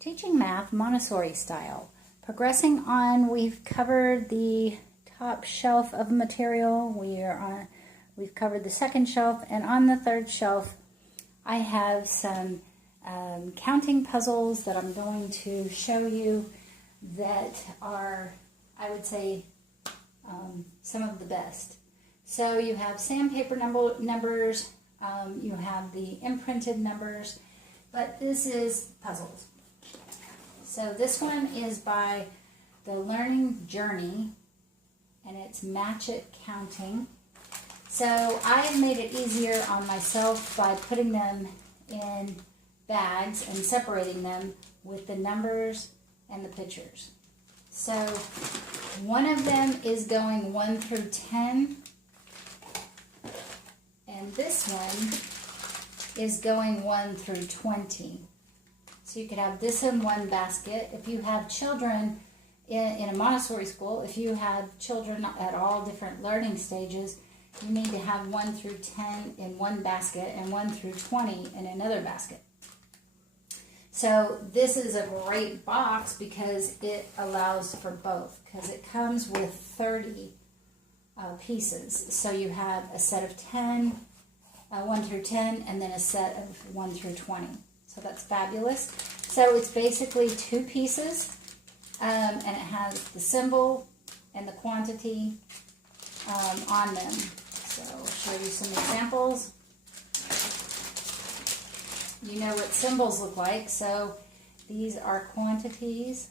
Teaching math Montessori style. Progressing on, we've covered the top shelf of material. We've covered the second shelf, and on the third shelf, I have some counting puzzles that I'm going to show you that are, I would say, some of the best. So you have sandpaper numbers, you have the imprinted numbers, but this is puzzles. So this one is by The Learning Journey, and it's Match It Counting. So I've made it easier on myself by putting them in bags and separating them with the numbers and the pictures. So one of them is going 1 through 10, and this one is going 1 through 20. So you could have this in one basket. If you have children in a Montessori school, if you have children at all different learning stages, you need to have 1 through 10 in one basket and 1 through 20 in another basket. So this is a great box because it allows for both, because it comes with 30 pieces. So you have a set of 10, 1 through 10, and then a set of 1 through 20. So that's fabulous. So it's basically 2 pieces, and it has the symbol and the quantity on them. So I'll show you some examples. You know what symbols look like, so these are quantities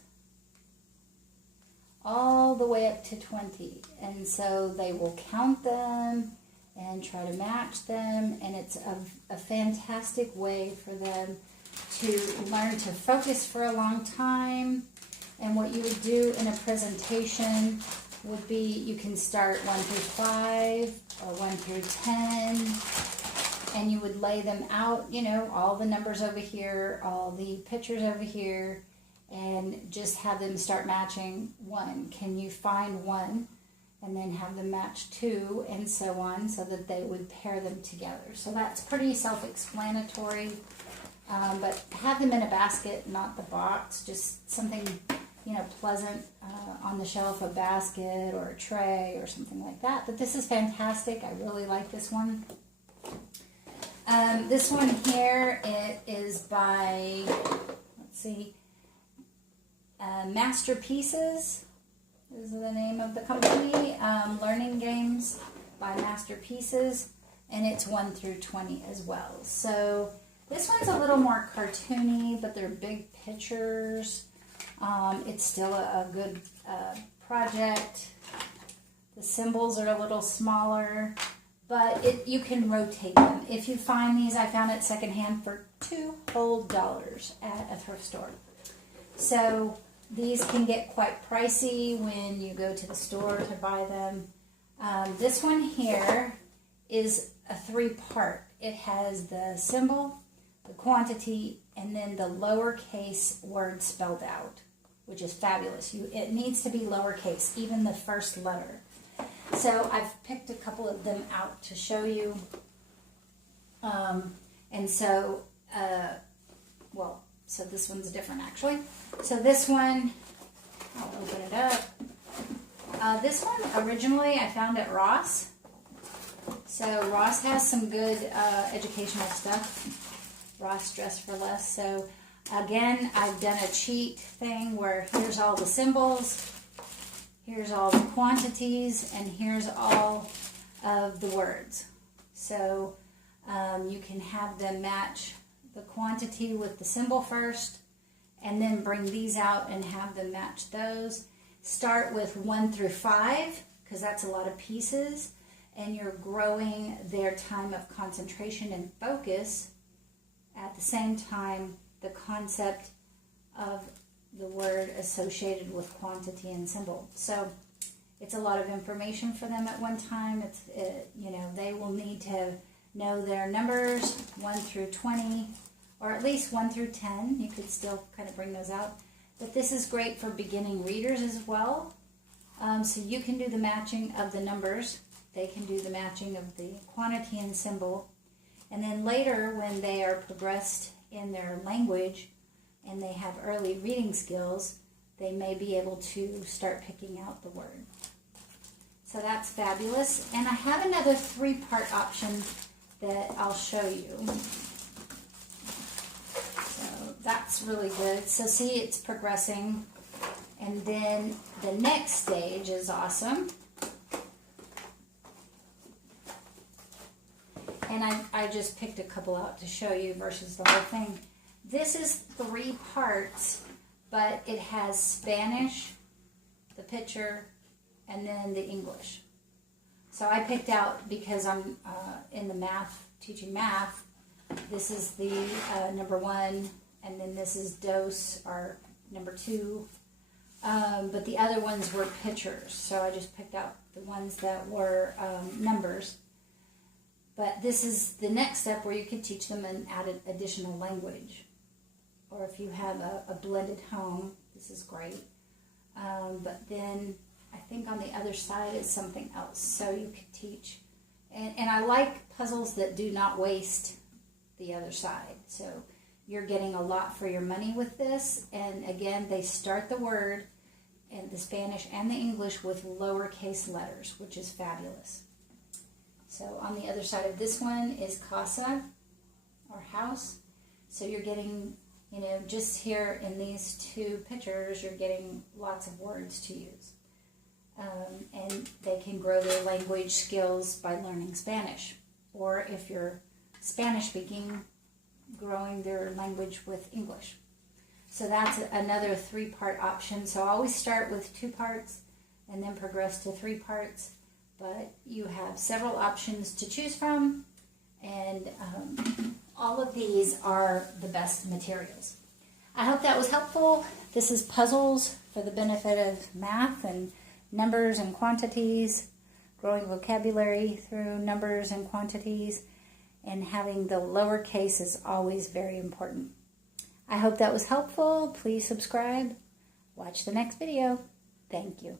all the way up to 20. And so they will count them and try to match them, and it's a fantastic way for them to learn to focus for a long time. And what you would do in a presentation would be, you can start 1 through 5 or 1 through 10, and you would lay them out, you know, all the numbers over here, all the pictures over here, and just have them start matching 1. Can you find 1? And then have them match 2, and so on, so that they would pair them together. So that's pretty self-explanatory, but have them in a basket, not the box, just something, you know, pleasant on the shelf, a basket or a tray or something like that. But this is fantastic. I really like this one. This one here, it is by, let's see, Masterpieces is the name of the company. Learning Games by Masterpieces, and it's 1 through 20 as well. So this one's a little more cartoony, but they're big pictures. It's still a good project. The symbols are a little smaller, but you can rotate them. If you find these, I found it secondhand for $2 whole at a thrift store. So these can get quite pricey when you go to the store to buy them. This one here is a 3-part. It has the symbol, the quantity, and then the lowercase word spelled out, which is fabulous. It needs to be lowercase, even the first letter. So I've picked a couple of them out to show you. So this one's different actually. So this one, I'll open it up. This one originally I found at Ross. So Ross has some good educational stuff. Ross Dress for Less. So again, I've done a cheat thing where here's all the symbols, here's all the quantities, and here's all of the words. So you can have them match the quantity with the symbol first, and then bring these out and have them match those. Start with 1 through 5, because that's a lot of pieces, and you're growing their time of concentration and focus. At the same time, the concept of the word associated with quantity and symbol. So it's a lot of information for them at one time. They will need to know their numbers 1 through 20, or at least 1 through 10. You could still kind of bring those out. But this is great for beginning readers as well. So you can do the matching of the numbers. They can do the matching of the quantity and symbol. And then later, when they are progressed in their language, and they have early reading skills, they may be able to start picking out the word. So that's fabulous. And I have another 3-part option that I'll show you. So that's really good. So see, it's progressing. And then the next stage is awesome. And I just picked a couple out to show you versus the whole thing. This is 3 parts, but it has Spanish, the picture, and then the English. So I picked out, because I'm in the math, teaching math, this is the number 1, and then this is dos, or number 2. But the other ones were pictures, so I just picked out the ones that were numbers. But this is the next step where you could teach them an added additional language. Or if you have a blended home, this is great. But then I think on the other side is something else. So you could teach. And I like puzzles that do not waste the other side. So you're getting a lot for your money with this. And again, they start the word in the Spanish and the English with lowercase letters, which is fabulous. So on the other side of this one is casa, or house. So you're getting, you know, just here in these 2 pictures, you're getting lots of words to use. And they can grow their language skills by learning Spanish. Or if you're Spanish speaking, growing their language with English. So that's another 3-part option. So I always start with 2 parts and then progress to 3 parts. But you have several options to choose from, and all of these are the best materials. I hope that was helpful. This is puzzles for the benefit of math and numbers and quantities, growing vocabulary through numbers and quantities, and having the lowercase is always very important. I hope that was helpful. Please subscribe. Watch the next video. Thank you.